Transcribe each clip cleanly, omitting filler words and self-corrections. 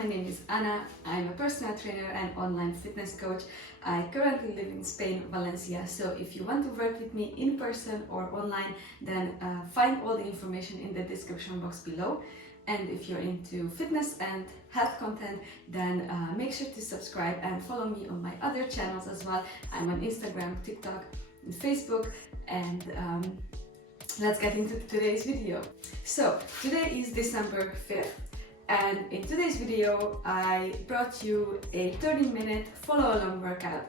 my name is Anna. I'm a personal trainer and online fitness coach. I currently live in Spain, Valencia, so if you want to work with me in person or online, then find all the information in the description box below. And if you're into fitness and health content, then make sure to subscribe and follow me on my other channels as well. I'm on Instagram, TikTok, and Facebook, and let's get into today's video. So today is December 5th, and in today's video I brought you a 30-minute follow-along workout.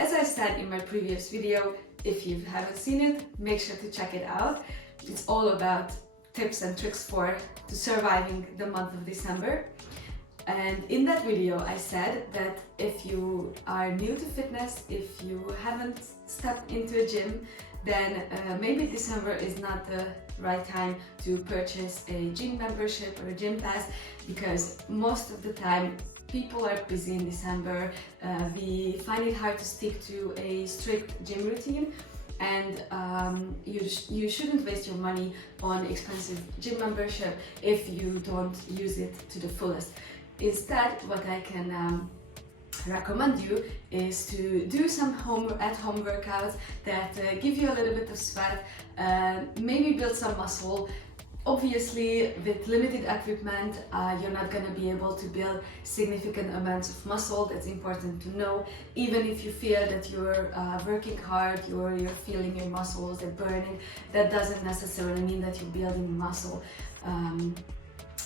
As I said in my previous video, if you haven't seen it, make sure to check it out. It's all about tips and tricks to surviving the month of December. And in that video I said that if you are new to fitness, if you haven't stepped into a gym, then maybe December is not the right time to purchase a gym membership or a gym pass, because most of the time people are busy in December. We find it hard to stick to a strict gym routine, and you shouldn't waste your money on expensive gym membership if you don't use it to the fullest. Instead, what I can recommend you is to do some at-home workouts that give you a little bit of sweat, maybe build some muscle. Obviously, with limited equipment, you're not going to be able to build significant amounts of muscle. That's important to know. Even if you feel that you're working hard, you're feeling your muscles, they're burning, that doesn't necessarily mean that you're building muscle.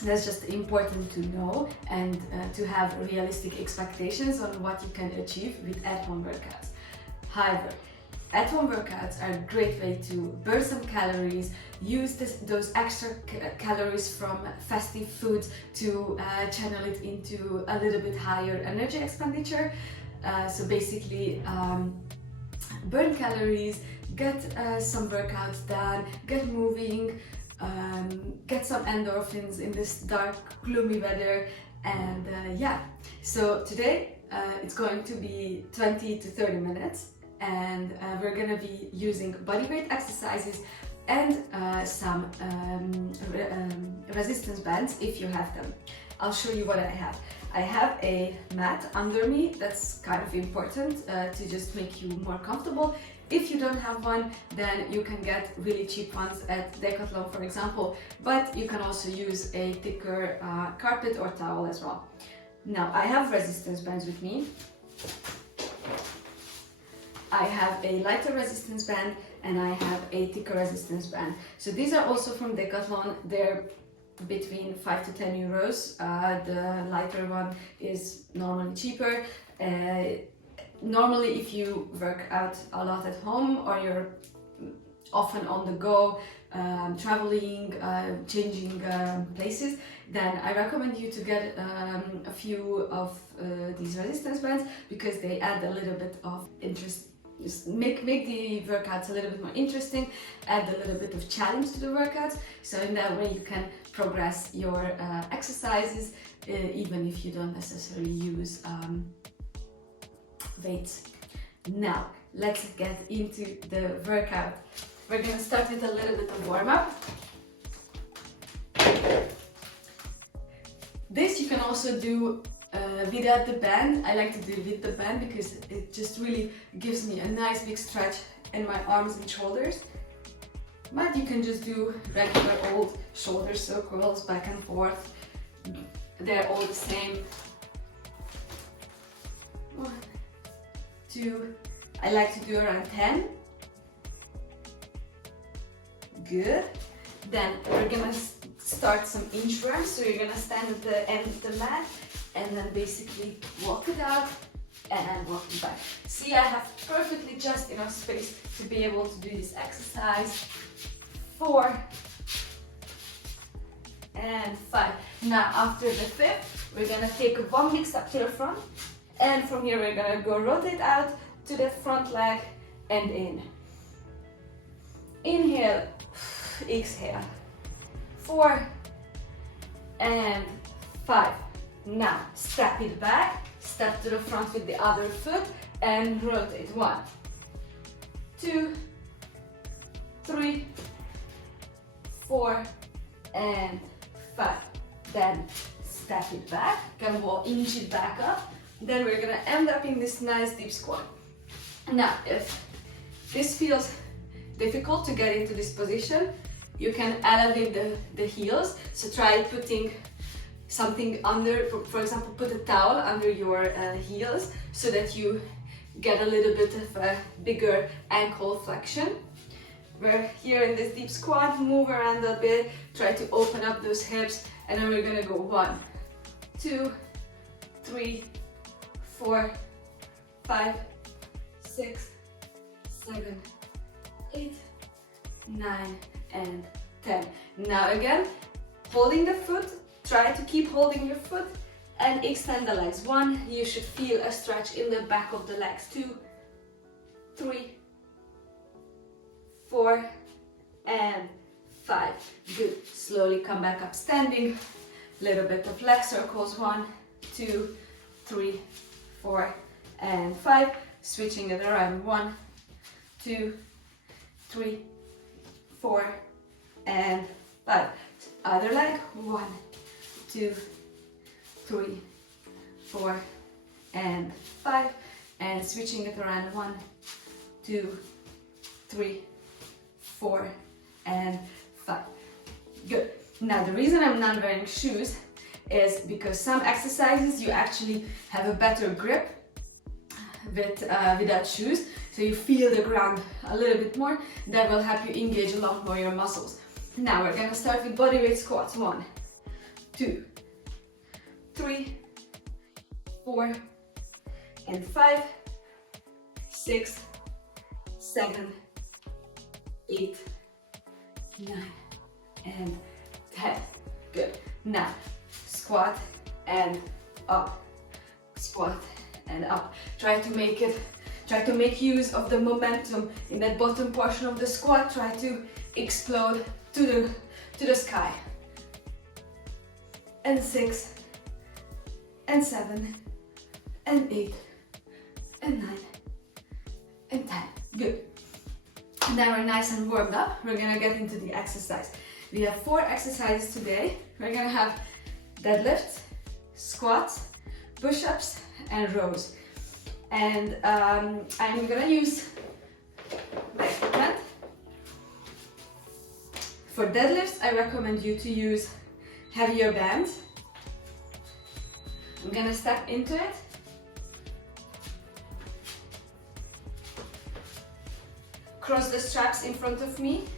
That's just important to know, and to have realistic expectations on what you can achieve with at-home workouts. However, at-home workouts are a great way to burn some calories, use those extra calories from festive foods to channel it into a little bit higher energy expenditure. So basically, burn calories, get some workouts done, get moving, get some endorphins in this dark, gloomy weather, and yeah. So today it's going to be 20 to 30 minutes, and we're gonna be using bodyweight exercises and some resistance bands if you have them. I'll show you what I have. I have a mat under me. That's kind of important to just make you more comfortable. If you don't have one, then you can get really cheap ones at Decathlon, for example, but you can also use a thicker carpet or towel as well. Now, I have resistance bands with me. I have a lighter resistance band and I have a thicker resistance band. So these are also from Decathlon. They're between 5 to 10 euros. The lighter one is normally cheaper. Normally, if you work out a lot at home or you're often on the go, traveling, changing places, then I recommend you to get a few of these resistance bands, because they add a little bit of interest. Just make the workouts a little bit more interesting, add a little bit of challenge to the workouts, so in that way you can progress your exercises even if you don't necessarily use weights. Now, let's get into the workout. We're gonna start with a little bit of warm-up. This you can also do without the band. I like to do it with the band because it just really gives me a nice big stretch in my arms and shoulders. But you can just do regular old shoulder circles back and forth. They're all the same. 1, 2, I like to do around 10. Good. Then we're gonna start some inchworms. So you're gonna stand at the end of the mat and then basically walk it out and walk it back. See, I have perfectly just enough space to be able to do this exercise. 4 and 5. Now after the 5th, we're gonna take one big step to the front, and from here we're gonna go rotate out to the front leg and in. Inhale, exhale. 4 and 5. Now step it back, step to the front with the other foot and rotate. 1, 2, 3, 4 and 5. Then step it back, kind of inch it back up. Then we're gonna end up in this nice deep squat. Now, if this feels difficult to get into this position, you can elevate the heels. So try putting something under, for example, put a towel under your heels so that you get a little bit of a bigger ankle flexion. We're here in this deep squat, move around a bit, try to open up those hips, and then we're gonna go 1, 2, 3, 4, 5, 6, 7, 8, 9, and 10. Now again, holding the foot, try to keep holding your foot and extend the legs. 1, you should feel a stretch in the back of the legs. 2, 3, 4, and 5. Good. Slowly come back up standing. Little bit of leg circles. 1, 2, 3, 4, and 5. Switching it around. 1, 2, 3, 4, and 5. Other leg. 1, 2, 3, 4, and 5. And switching it around. 1, 2, 3, 4, and 5. Good. Now the reason I'm not wearing shoes is because some exercises you actually have a better grip without shoes, so you feel the ground a little bit more. That will help you engage a lot more your muscles. Now we're gonna start with bodyweight squats. 1, 2, 3, 4, and 5, 6, 7, 8, 9, and 10. Good. Now, squat and up, squat and up. Try to make use of the momentum in that bottom portion of the squat. Try to explode to the sky. And 6, and 7, and 8, and 9, and 10. Good. Now we're nice and warmed up. We're gonna get into the exercise. We have 4 exercises today. We're gonna have deadlifts, squats, push-ups, and rows. And I'm gonna use my equipment. For deadlifts, I recommend you to use heavier bands. I'm gonna step into it. Cross the straps in front of me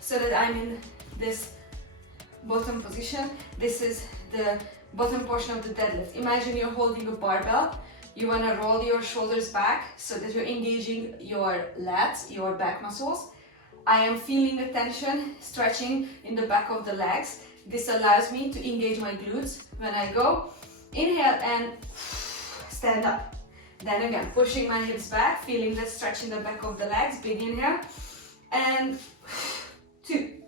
so that I'm in this bottom position. This is the bottom portion of the deadlift. Imagine you're holding a barbell. You want to roll your shoulders back so that you're engaging your lats, your back muscles. I am feeling the tension stretching in the back of the legs. This allows me to engage my glutes. When I go, inhale and stand up. Then again, pushing my hips back, feeling that stretch in the back of the legs. Big inhale. And 2,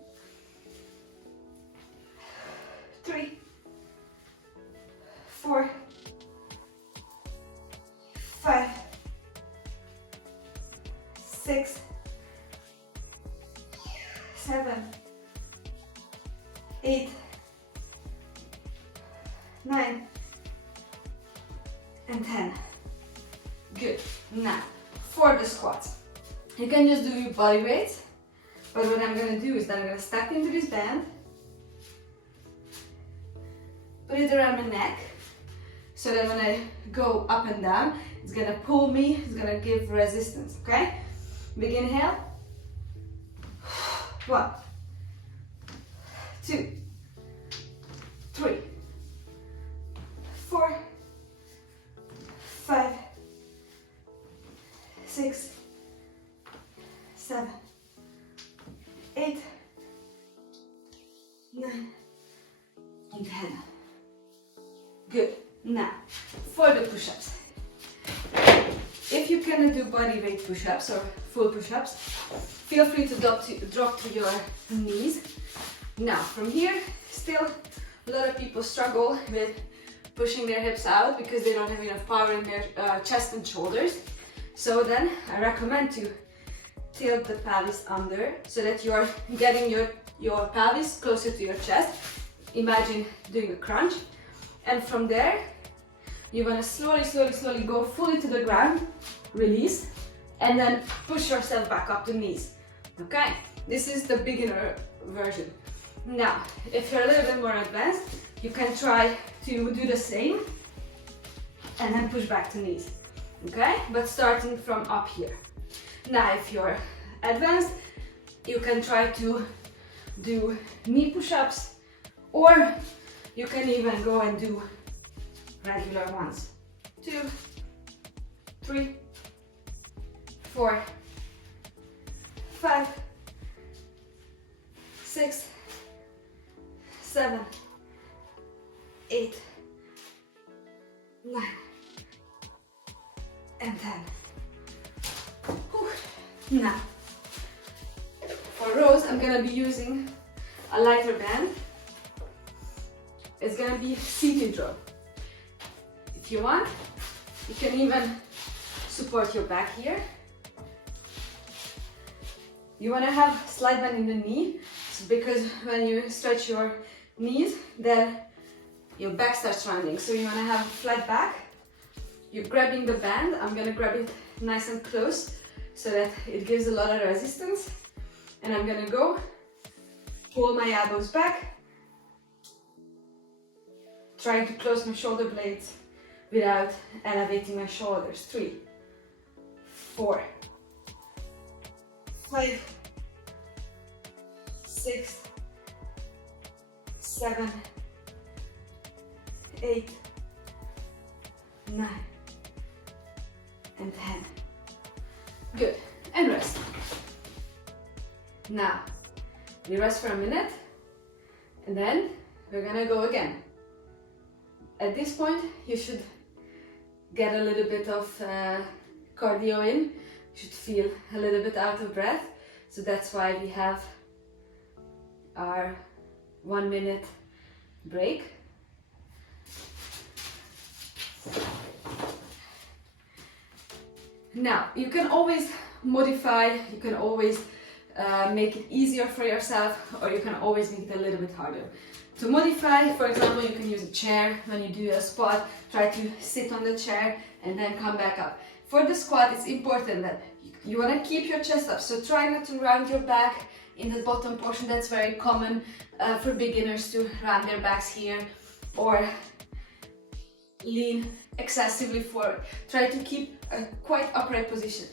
3, 4, 5, 6, 7, 8, 9, and 10. Good. Now, for the squats, you can just do your body weight, but what I'm going to do is that I'm going to step into this band, put it around my neck, so that when I go up and down, it's going to pull me, it's going to give resistance, okay? Big inhale. 1, 2, 3, 4, 5, 6, 7, 8, 9, and 10. Good. Now, for the push-ups. If you cannot do body weight push-ups or full push-ups, feel free to drop to your knees. Now, from here, still a lot of people struggle with pushing their hips out because they don't have enough power in their chest and shoulders. So then I recommend to tilt the pelvis under so that you're getting your pelvis closer to your chest. Imagine doing a crunch. And from there, you want to slowly, slowly, slowly go fully to the ground, release, and then push yourself back up to knees. Okay, this is the beginner version. Now, if you're a little bit more advanced, you can try to do the same and then push back to knees. Okay, but starting from up here. Now, if you're advanced, you can try to do knee push-ups, or you can even go and do regular ones. 2, 3, 4, 5, 6, 7, 8, 9, and 10. Whew. Now, for rows, I'm gonna be using a lighter band. It's gonna be seated row. If you want, you can even support your back here. You wanna have slight bend in the knee, because when you stretch your knees, then your back starts rounding. So you wanna have a flat back. You're grabbing the band. I'm gonna grab it nice and close so that it gives a lot of resistance. And I'm gonna go, pull my elbows back, trying to close my shoulder blades without elevating my shoulders. 3, 4, 5, 6, 7, 8, 9, and 10. Good. And rest. Now, you rest for a minute, and then we're gonna go again. At this point, you should get a little bit of cardio in. You should feel a little bit out of breath. So that's why we have our 1 minute break. Now, you can always modify, you can always make it easier for yourself, or you can always make it a little bit harder. To modify, for example, you can use a chair. When you do a squat, try to sit on the chair and then come back up. For the squat, it's important that you want to keep your chest up, so try not to round your back in the bottom portion. That's very common for beginners to round their backs here, or lean excessively forward. Try to keep a quite upright position.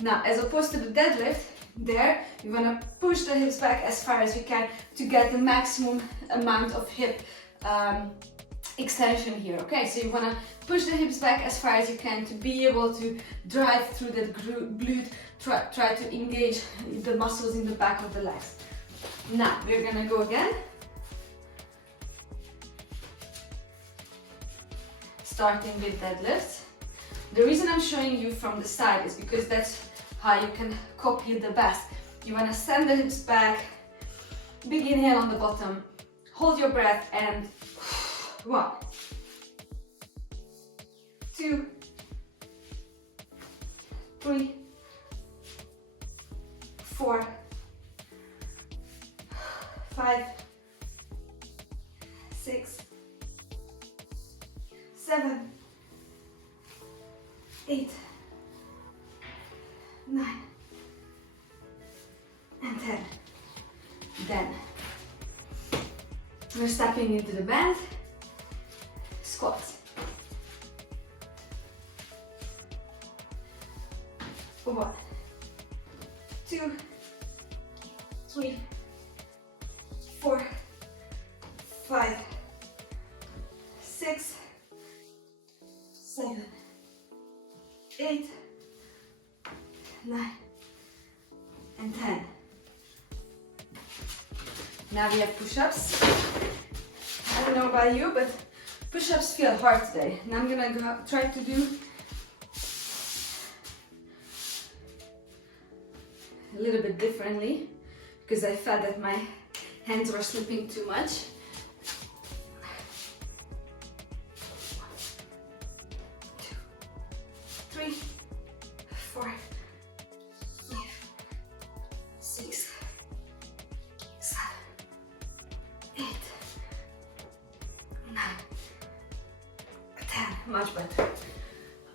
Now, as opposed to the deadlift, there you want to push the hips back as far as you can to get the maximum amount of hip extension here. Okay, so you want to push the hips back as far as you can to be able to drive through that glute, try to engage the muscles in the back of the legs. Now we're gonna go again, starting with deadlifts. The reason I'm showing you from the side is because that's how you can copy it the best. You want to send the hips back, big inhale on the bottom, hold your breath, and 1, 2, 3, 4, 5, 6, 7, 8, 9, and 10. Then we're stepping into the band, squats. 1, 2, 3, 4, 5, 6, 7, 8, 9, and 10. Now we have push-ups. I don't know about you, but push-ups feel hard today. Now I'm gonna try to do a little bit differently because I felt that my hands were slipping too much. 2, 3, 4, 5, 6, 7, 8, 9, 10, much better.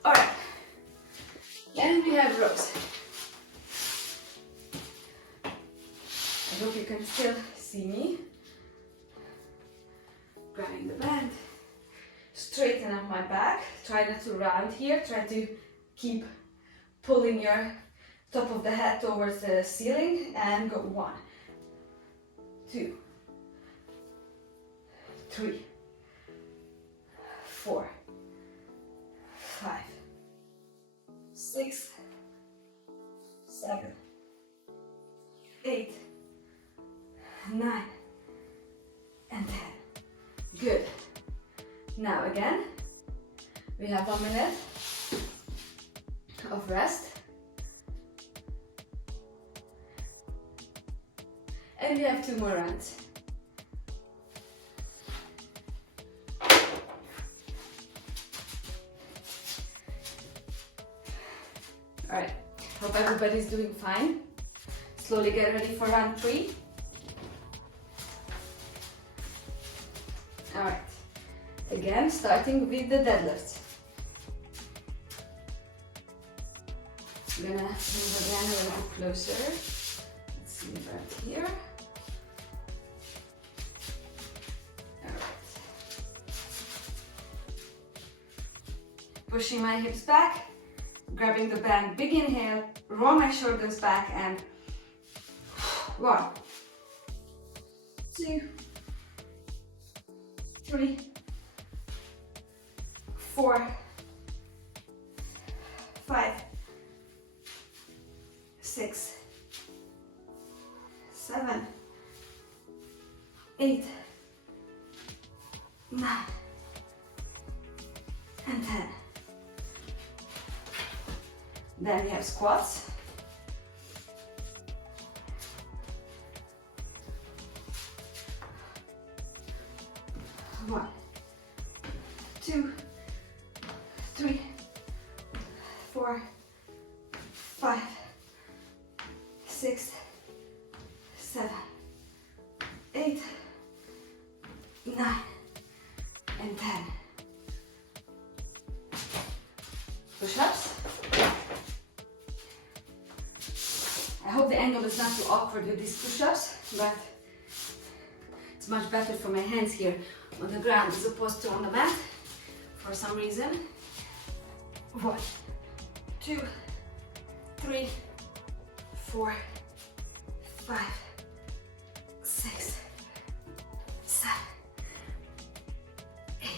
All right, then we have rows. I hope you can still see me. Grabbing the band, straighten up my back, try not to round here, try to keep pulling your top of the head towards the ceiling, and go 1, 2, 3, 4, 5, 6, 7, 8, 9, and 10. Good. Now again, we have 1 minute of rest. And we have 2 more rounds. Alright, hope everybody's doing fine. Slowly get ready for round 3. Alright, again starting with the deadlifts. I'm gonna move again a little bit closer. Let's see right here. Alright. Pushing my hips back, grabbing the band, big inhale, roll my shoulders back, and 1, 2, 3, 4, 5, 6, 7, 8, 9, and 10. Then we have squats. One, 2, 3, 4, 5, 6, 7, 8, 9, and 10. Push-ups. I hope the angle is not too awkward with these push-ups, but it's much better for my hands here on the ground as opposed to on the mat for some reason. 1, 2, 3, 4, 5, 6, 7, 8,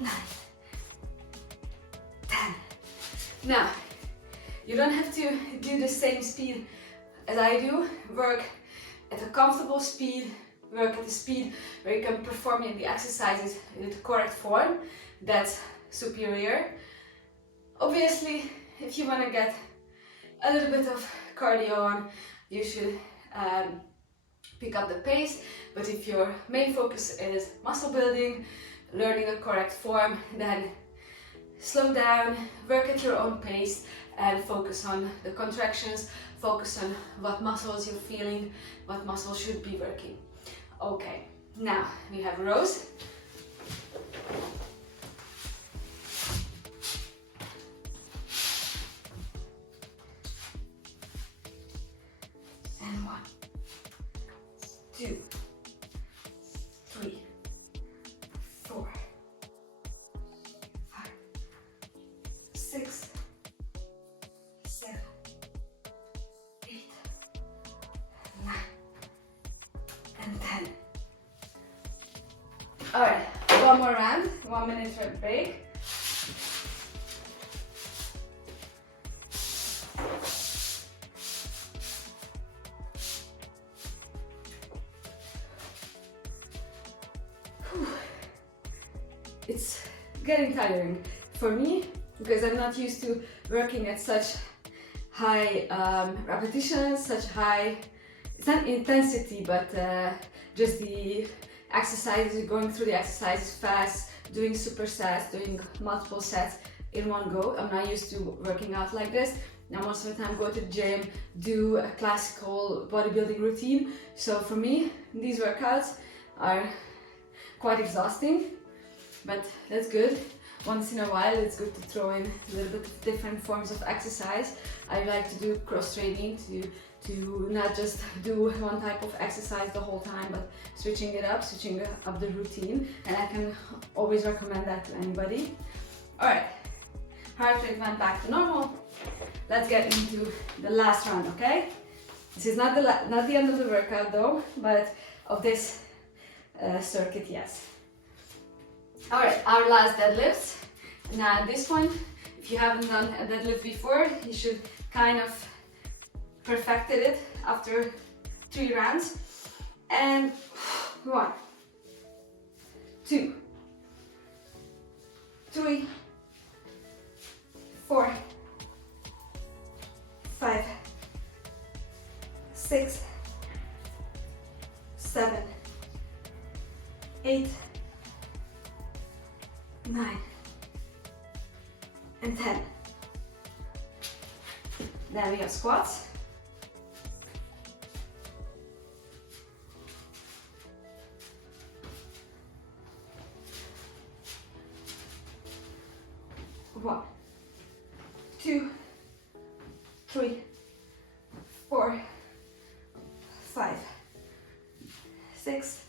9, 10. Now, you don't have to do the same speed as I do. Work at a comfortable speed, work at a speed where you can perform the exercises in the correct form. That's superior. Obviously, if you want to get a little bit of cardio on, you should pick up the pace. But if your main focus is muscle building, learning the correct form, then slow down, work at your own pace, and focus on the contractions, focus on what muscles you're feeling, what muscles should be working. Okay, now we have rows. And 1, 2, 3, 4, 5, 6, 7, 8, 9, and 10. Alright, one more round, 1 minute break. It's getting tiring for me because I'm not used to working at such high repetitions, such high, it's not intensity, but just the exercises, going through the exercises fast, doing supersets, doing multiple sets in one go. I'm not used to working out like this. Now most of the time go to the gym, do a classical bodybuilding routine. So for me, these workouts are quite exhausting. but that's good. Once in a while, it's good to throw in a little bit of different forms of exercise. I like to do cross training, to not just do one type of exercise the whole time, but switching up the routine, and I can always recommend that to anybody. All right, heart rate went back to normal. Let's get into the last round, okay? This is not the end of the workout though, but of this circuit, yes. All right, our last deadlifts. Now this one, if you haven't done a deadlift before, you should kind of perfected it after 3 rounds. And 1, 2, 3, 4, 5, 6, 7, 8, 9, and 10. Then we have squats. One, 2, 3, 4, 5, 6,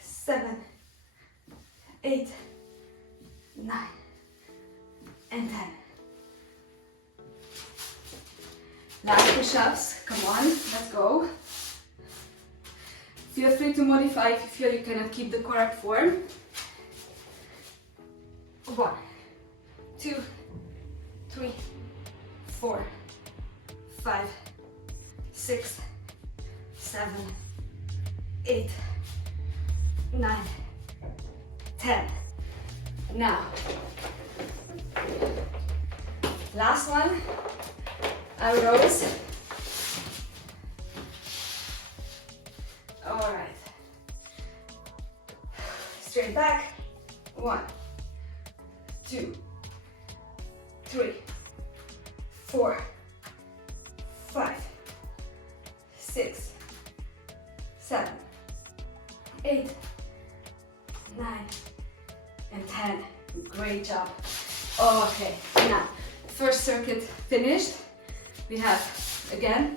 7, 8, 9, and 10. Last push-ups, come on, let's go. Feel free to modify if you feel you cannot keep the correct form. 1, 2, 3, 4, 5, 6, 7, 8, 9, 10. Now, last one, I rows. All right. Straight back. 1, 2, 3, 4, 5, 6, 7, 8, 9, and 10. Great job. Okay, now first circuit finished. We have again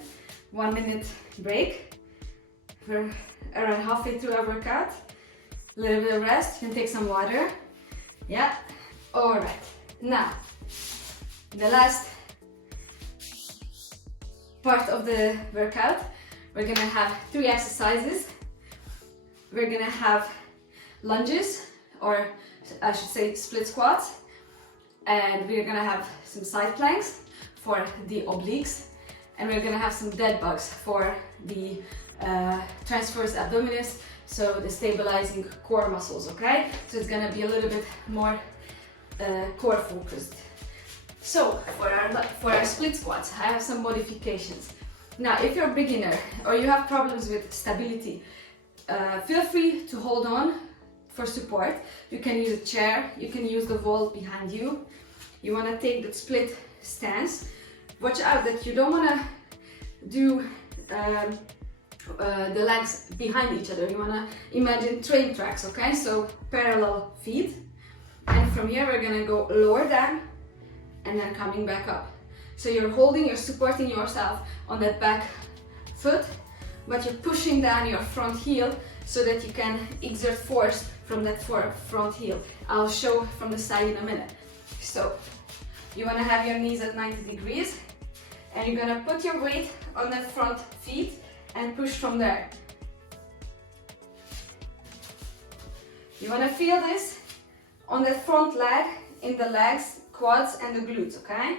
1 minute break. We're around halfway through our workout. A little bit of rest. You can take some water. Yeah. All right. Now the last part of the workout, we're gonna have 3 exercises. We're gonna have lunges, or I should say split squats, and we're gonna have some side planks for the obliques, and we're gonna have some dead bugs for the transverse abdominis, so the stabilizing core muscles, okay? So it's gonna be a little bit more core focused. So for our split squats, I have some modifications. Now, if you're a beginner or you have problems with stability, feel free to hold on for support. You can use a chair, you can use the wall behind you. You want to take the split stance. Watch out that you don't want to do the legs behind each other. You want to imagine train tracks, okay? So parallel feet. And from here we're going to go lower down and then coming back up. So you're supporting yourself on that back foot, but you're pushing down your front heel so that you can exert force from that front heel. I'll show from the side in a minute. So you want to have your knees at 90 degrees and you're going to put your weight on that front feet and push from there. You want to feel this on the front leg, in the legs, quads and the glutes, okay?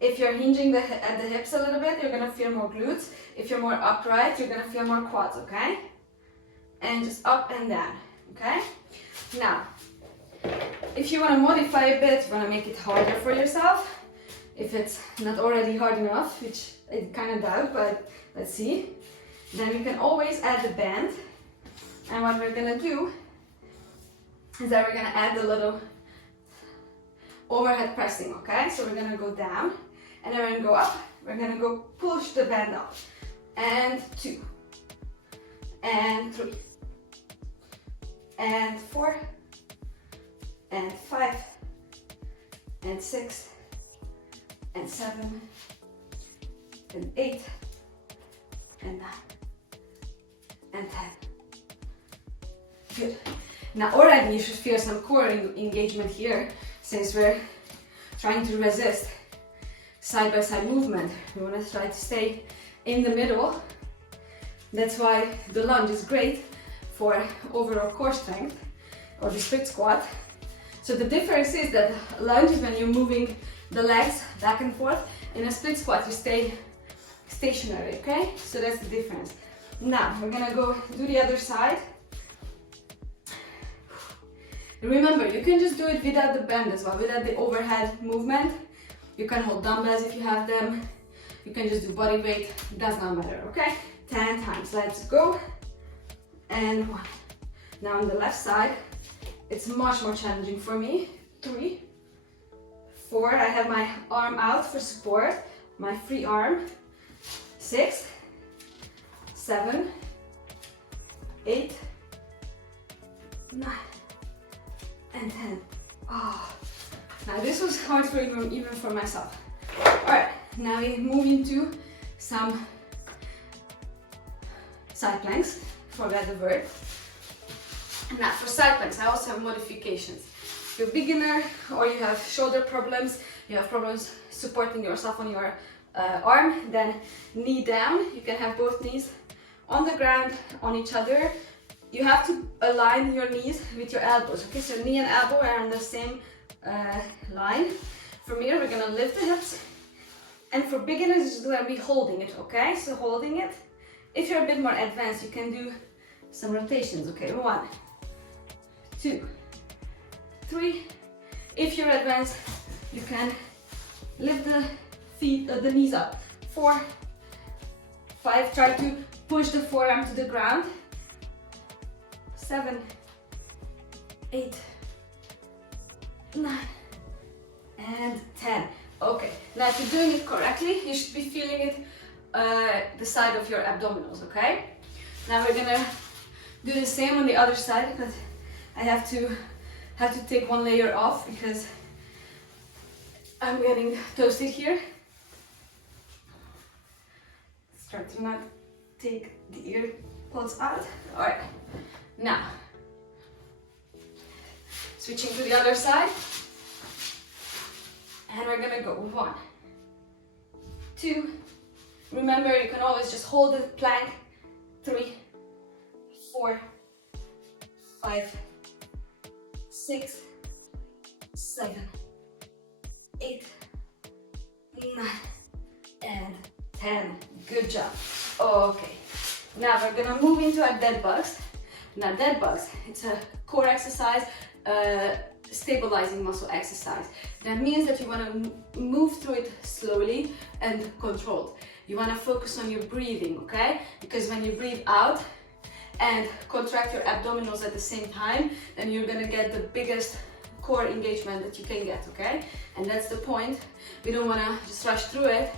If you're hinging at the hips a little bit, you're going to feel more glutes. If you're more upright, you're going to feel more quads, okay? And just up and down, okay? Now, if you want to modify a bit, you want to make it harder for yourself, if it's not already hard enough, which I kind of doubt, but let's see, then you can always add the band. And what we're going to do is that we're going to add the little overhead pressing, okay? So we're going to go down and then we're going to go up. We're going to go push the band up. And 2 and 3 and 4 and 5, and 6, and 7, and 8, and 9, and 10. Good. Now already you should feel some core engagement here, since we're trying to resist side-by-side movement. We want to try to stay in the middle. That's why the lunge is great for overall core strength, or the split squat. So the difference is that lunge is when you're moving the legs back and forth. In a split squat you stay stationary, okay? So that's the difference. Now we're gonna go do the other side. Remember, you can just do it without the bend as well, without the overhead movement. You can hold dumbbells if you have them. You can just do body weight, does not matter, okay? 10 times, let's go. And 1. Now on the left side, it's much more challenging for me. 3, 4, I have my arm out for support, my free arm. 6, 7, 8, 9, and 10. Oh, now this was hard for even for myself. Alright, now we move into some side planks, forget the word. Now for side planks, I also have modifications. If you're a beginner or you have shoulder problems, you have problems supporting yourself on your arm, then knee down. You can have both knees on the ground, on each other. You have to align your knees with your elbows, okay? So knee and elbow are on the same line. From here, we're gonna lift the hips. And for beginners, it's gonna be holding it, okay? So holding it. If you're a bit more advanced, you can do some rotations, okay? 1, 2, 3. If you're advanced, you can lift the feet, the knees up. 4, 5, try to push the forearm to the ground. 7, 8, 9, and 10. Okay, now if you're doing it correctly, you should be feeling it the side of your abdominals, okay? Now we're gonna do the same on the other side, because I have to take one layer off because I'm getting toasted here. Try to not take the earpods out. All right, now switching to the other side, and we're gonna go 1, 2. Remember, you can always just hold the plank. 3, 4, 5, 6, 7, 8, 9, and 10. Good job. Okay, now we're gonna move into our dead bugs. Now dead bugs, it's a core exercise, stabilizing muscle exercise. That means that you want to move through it slowly and controlled. You want to focus on your breathing, okay? Because when you breathe out and contract your abdominals at the same time, then you're gonna get the biggest core engagement that you can get, okay? And that's the point. We don't want to just rush through it,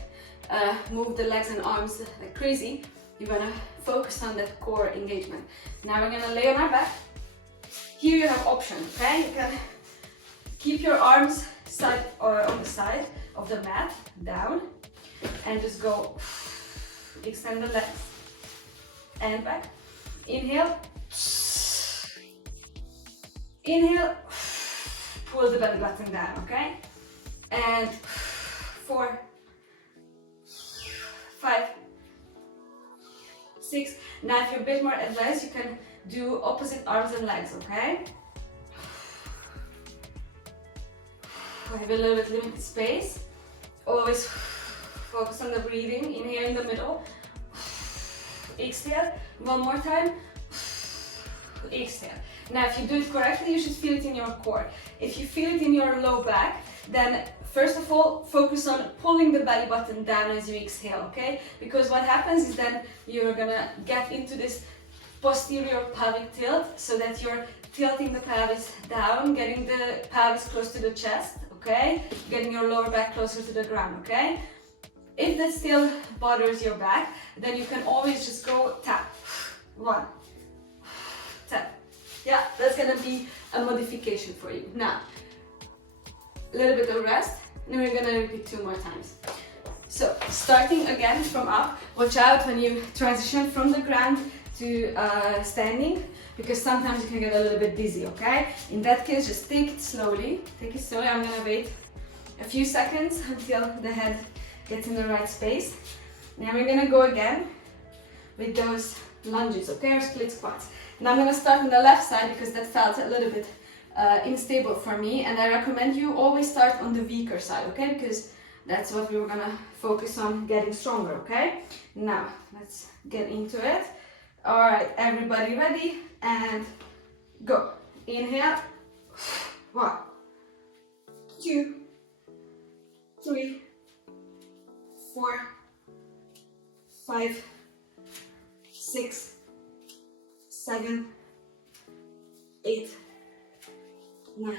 move the legs and arms like crazy. You want to focus on that core engagement. Now we're gonna lay on our back. Here you have options, okay? You can keep your arms side or on the side of the mat, down, and just go extend the legs and back. Inhale, inhale, pull the belly button down, okay? And 4, 5, 6. Now if you're a bit more advanced, you can do opposite arms and legs, okay? I have a little bit limited space. Always focus on the breathing. Inhale in the middle. Exhale. One more time. Exhale. Now if you do it correctly, you should feel it in your core. If you feel it in your low back, then first of all, focus on pulling the belly button down as you exhale, okay? Because what happens is then you're gonna get into this posterior pelvic tilt, so that you're tilting the pelvis down, getting the pelvis close to the chest, okay? Getting your lower back closer to the ground, okay? If that still bothers your back, then you can always just go tap. 1, tap. Yeah, that's gonna be a modification for you. Now, a little bit of rest, and we're gonna repeat 2 more times. So, starting again from up, watch out when you transition from the ground to standing, because sometimes you can get a little bit dizzy, okay? In that case, just take it slowly. Take it slowly. I'm gonna wait a few seconds until the head gets in the right space. Now we're gonna go again with those lunges, okay, or split squats. Now I'm gonna start on the left side because that felt a little bit unstable for me, and I recommend you always start on the weaker side, okay, because that's what we were gonna focus on, getting stronger, okay? Now, let's get into it. All right, everybody ready? And go. Inhale. 1, 2, 3, 4, 5, 6, 7, 8, 9,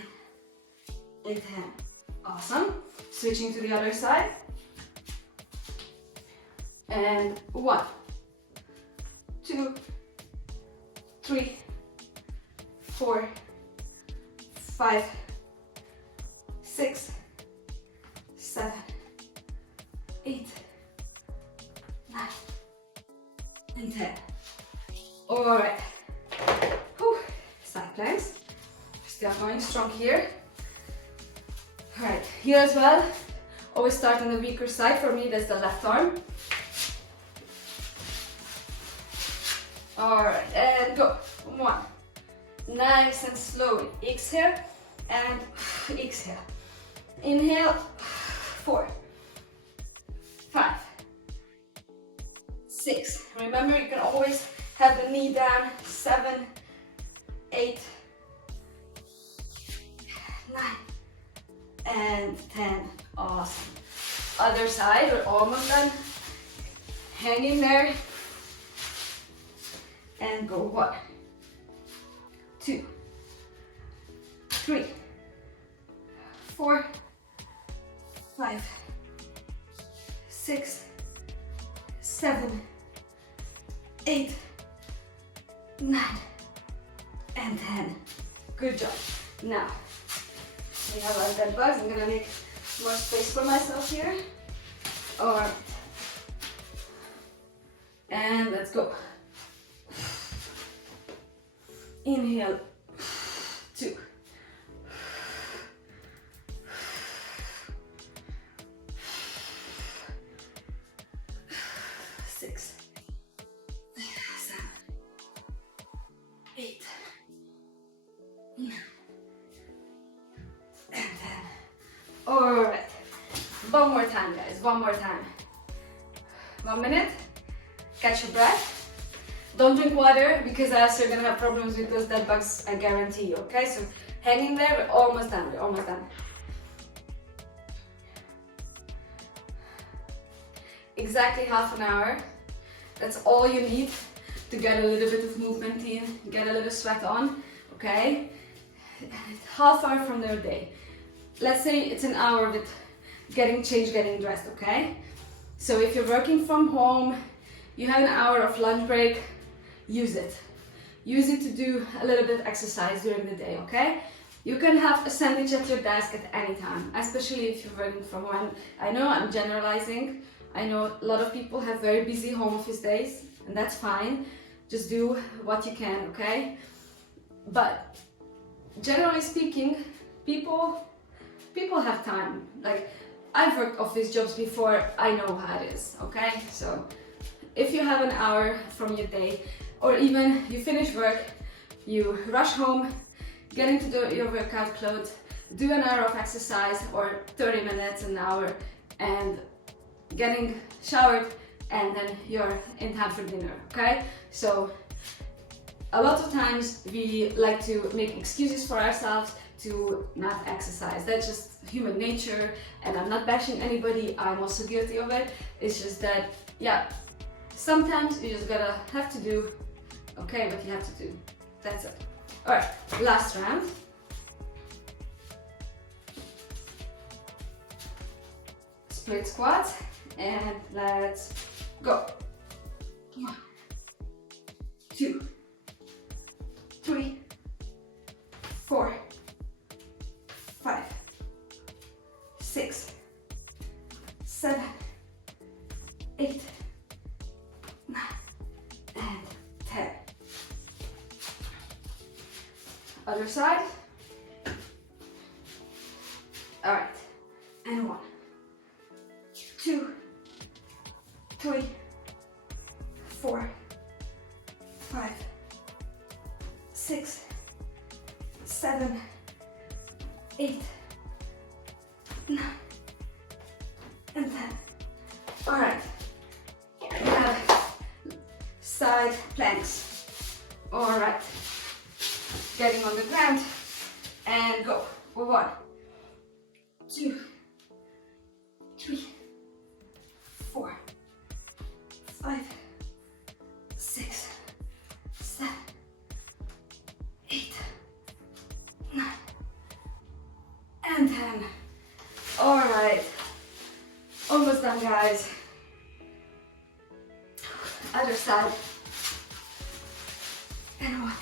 and 10. Awesome. Switching to the other side. And 1, 2, 3, 4, 5, 6, 7, 8, 9, and 10. All right. Whew. Side planks. Still going strong here. All right, here as well. Always start on the weaker side. For me, that's the left arm. All right, and go. 1. Nice and slowly. Exhale and exhale. Inhale. 4, 5, 6. Remember, you can always have the knee down. 7, 8, 9, and 10. Awesome. Other side, we're almost done. Hang in there. And go. 1, 2, 3, 4, 5, 6, 7, 8, 9, and 10. Good job. Now, we have our dead bugs. I'm gonna make more space for myself here. All right. And let's go. Inhale. 2. 6, 7, 8, 9, and 10. All right. One more time, guys. One more time. 1 minute. Catch your breath. Don't drink water because else you're gonna have problems with those dead bugs, I guarantee you, okay? So hang in there, we're almost done, we're almost done. Exactly half an hour. That's all you need to get a little bit of movement in, get a little sweat on, okay? Half hour from their day. Let's say it's an hour with getting changed, getting dressed, okay? So if you're working from home, you have an hour of lunch break, use it. Use it to do a little bit of exercise during the day, okay? You can have a sandwich at your desk at any time, especially if you're working from home. I know I'm generalizing. I know a lot of people have very busy home office days, and that's fine. Just do what you can, okay? But generally speaking, people have time. Like, I've worked office jobs before, I know how it is, okay? So if you have an hour from your day, or even you finish work, you rush home, get into your workout clothes, do an hour of exercise or 30 minutes, an hour, and getting showered, and then you're in time for dinner, okay? So a lot of times we like to make excuses for ourselves to not exercise. That's just human nature, and I'm not bashing anybody, I'm also guilty of it. It's just that, yeah, sometimes you just have to do, okay, what you have to do. That's it. All right, last round. Split squats, and let's go. 1, 2, 3, 4, 6, 7, 8, 9, and 10. Other side. All right, and 1, 2, 3, 4, 5, 6, 7, 8, 9, and 10. All right, we have side planks. All right, getting on the ground and go. 1, 2, 3, 4, 5, 6, 7, 8, 9, and 10. All right, almost done, guys. Other side. And 1,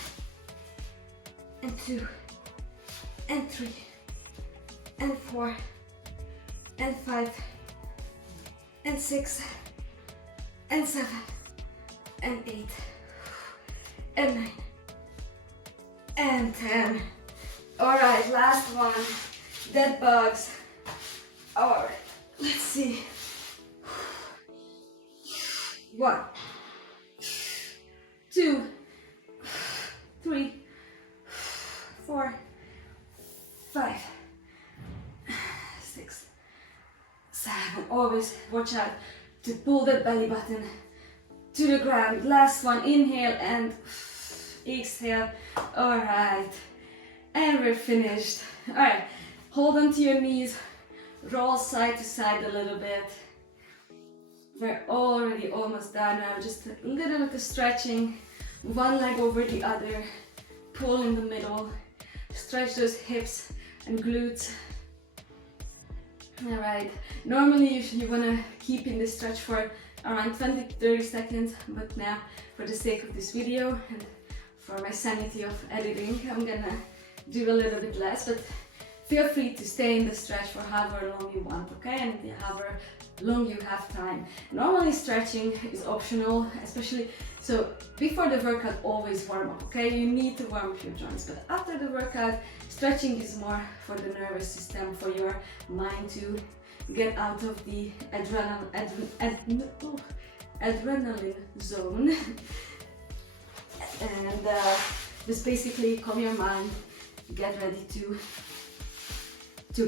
and 2, and 3, and 4, and 5, and 6, and 7, and 8, and 9, and 10. All right, last one, dead bugs. All right, let's see. 1, 2, 3, 4, 5, 6, 7. Always watch out to pull that belly button to the ground. Last one, inhale and exhale. All right, and we're finished. All right, hold on to your knees, roll side to side a little bit. We're already almost done now. Just a little bit of stretching, one leg over the other, pull in the middle, stretch those hips and glutes. All right, normally you want to keep in this stretch for around 20-30 seconds, but now for the sake of this video and for my sanity of editing, I'm gonna do a little bit less, but feel free to stay in the stretch for however long you want, okay? And however long you have time. Normally stretching is optional, especially so before the workout, always warm up, okay? You need to warm up your joints, but after the workout, stretching is more for the nervous system, for your mind to get out of the adrenaline zone and just basically calm your mind, get ready to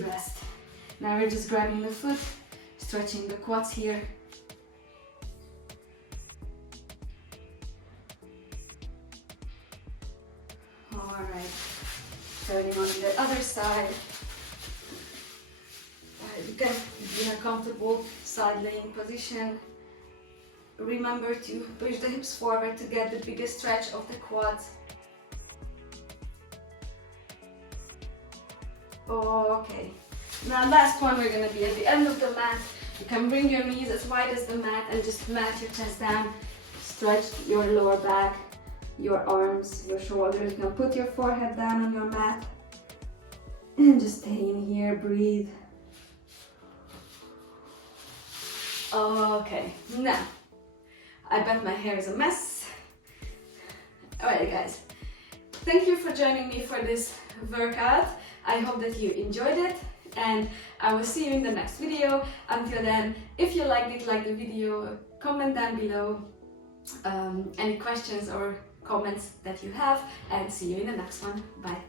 rest. Now we're just grabbing the foot, stretching the quads here. All right, turning on the other side. You can be in a comfortable side laying position. Remember to push the hips forward to get the biggest stretch of the quads. Okay, now last one, we're going to be at the end of the mat. You can bring your knees as wide as the mat and just mat your chest down. Stretch your lower back, your arms, your shoulders. You can put your forehead down on your mat and just stay in here, breathe. Okay, now, I bet my hair is a mess. Alright guys, thank you for joining me for this workout. I hope that you enjoyed it and I will see you in the next video. Until then, if you liked it, like the video, comment down below any questions or comments that you have, and see you in the next one. Bye.